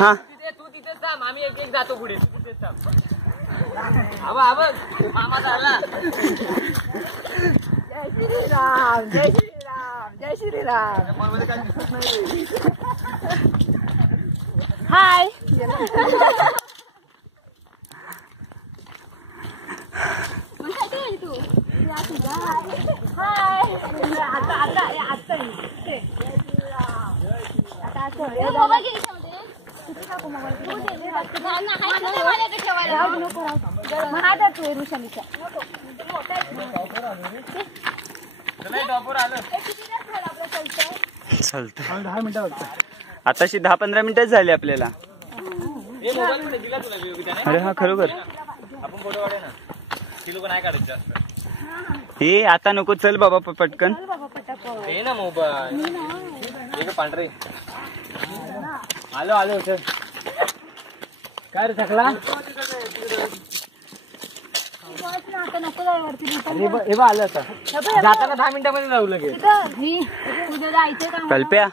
हा तू तिथेच थांब, आम्ही एक एक जातो पुढे. तू तिथेच थांब. आबा मामा झाला. जय श्रीराम जय श्रीराम जय श्रीराम. हाय. तू हाय. आता आता आता चालतं. 10 मिनिटं आताशी 10-15 मिनिटच झाली आपल्याला. अरे हा खरोखर आपण फोटो काढू ना. ती लोक नाही काढत जास्त. हे आता नको, चल बाबा पटकन. हे ना मोबाईल हे पांढरे. आलो आलो चल. काय रे थकला? हे बा आलं आता. जाताना 10 मिनिटांमध्ये जाऊ लगेच. कल्प्या